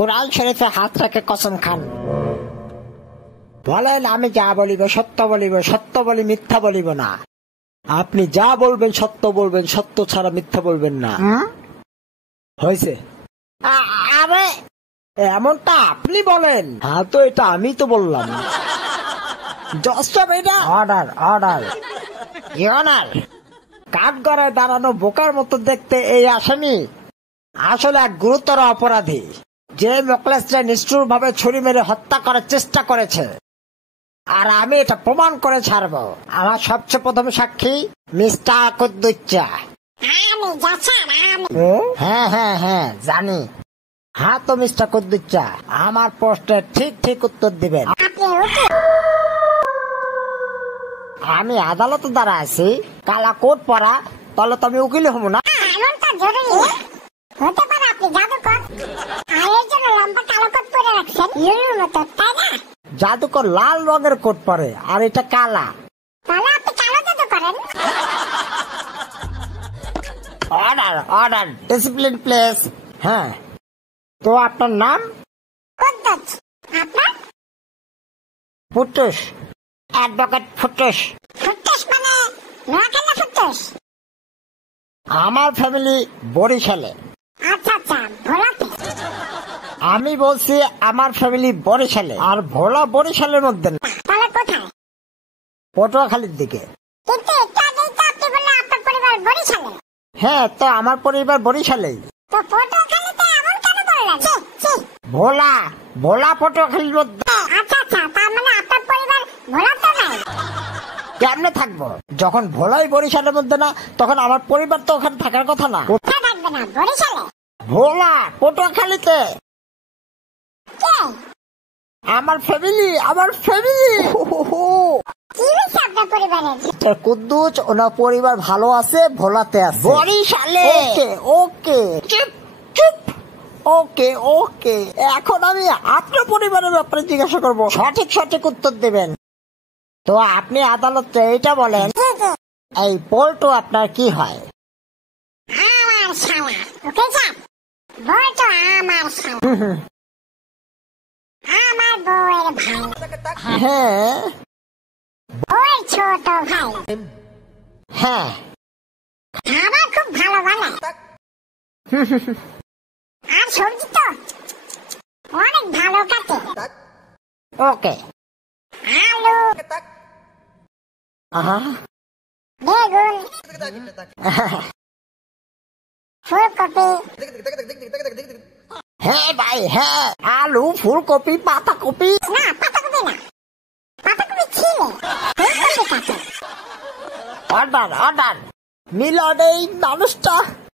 কোরআন শরীফে হাত রেখে কসম খান, বলেন আমি যা বলিব সত্য বলিব, সত্য বলি মিথ্যা বলিব না। আপনি যা বলবেন সত্য বলবেন, সত্য ছাড়া মিথ্যা বলবেন না। হয়েছে? আরে এমনটা আপনি বলেন। হ্যাঁ তো এটা আমি তো বললাম। Order order your honour. কাঠগড়ায় দাঁড়ানো বোকার মতো দেখতে এই আসামি আসলে এক গুরুতর অপরাধী, যে মোকলেসরা নিষ্ঠুর ভাবে ছুরি মেরে হত্যা করার চেষ্টা করেছে। আর আমি এটা প্রমাণ করে ছাড়ব। আমার সবচেয়ে প্রথম সাক্ষী মিস্টার কুদ্দুচ্চা। হ্যাঁ হ্যাঁ হ্যাঁ জানি। হ্যাঁ তো মিস্টার কুদ্দুচ্চা, আমার প্রশ্নের ঠিক ঠিক উত্তর দিবেন। আমি আদালতে দাঁড়া আছি, কালা কোট পরা, তাহলে তো আমি উকিল হবো না। জাদুকর লাল রঙের কোট পরে আর এটা কালা। Order order, discipline place. হ্যাঁ তো আপনার নাম? ফুটুস, অ্যাডভোকেট ফুটুস। আমার ফ্যামিলি বরিশালে। আমি বলছি আমার ফ্যামিলি বরিশালে, আর ভোলা বরিশালের মধ্যে না। পটুয়াখালীর দিকে। হ্যাঁ তো আমার পরিবার বরিশালে। ভোলা ভোলা পটুয়াখালীর মধ্যে। কেমনে থাকবো? যখন ভোলাই বরিশালের মধ্যে না, তখন আমার পরিবার তো ওখানে থাকার কথা না। ভোলা পটুয়াখালীতে আমার ফ্যামিলি। কুদ্দুস ওনার পরিবার ভালো আছে, ভোলাতে আছে, বরিশালে। ওকে চুপ চুপ। ওকে ওকে, এখন আমি আপনার পরিবারের ব্যাপারে জিজ্ঞাসা করবো, সঠিক সঠিক উত্তর দেবেন। তো আপনি আদালতে এটা বলেন, এই পল্টু আপনার কি হয়? হ্যাঁ ছোট ভাই। হ্যাঁ খাবার খুব ভালো বানায়, আর সবজি তো অনেক ভালো কাটে। ওকে। আলু, বেগুন, ফুলকপি। হ্যাঁ ভাই হ্যাঁ, আলু, ফুলকপি, পাতাকপি। না পাতাকপি না, পাতাকপি ছিলে। অর্ডার অর্ডার, মিলন এই মানুষটা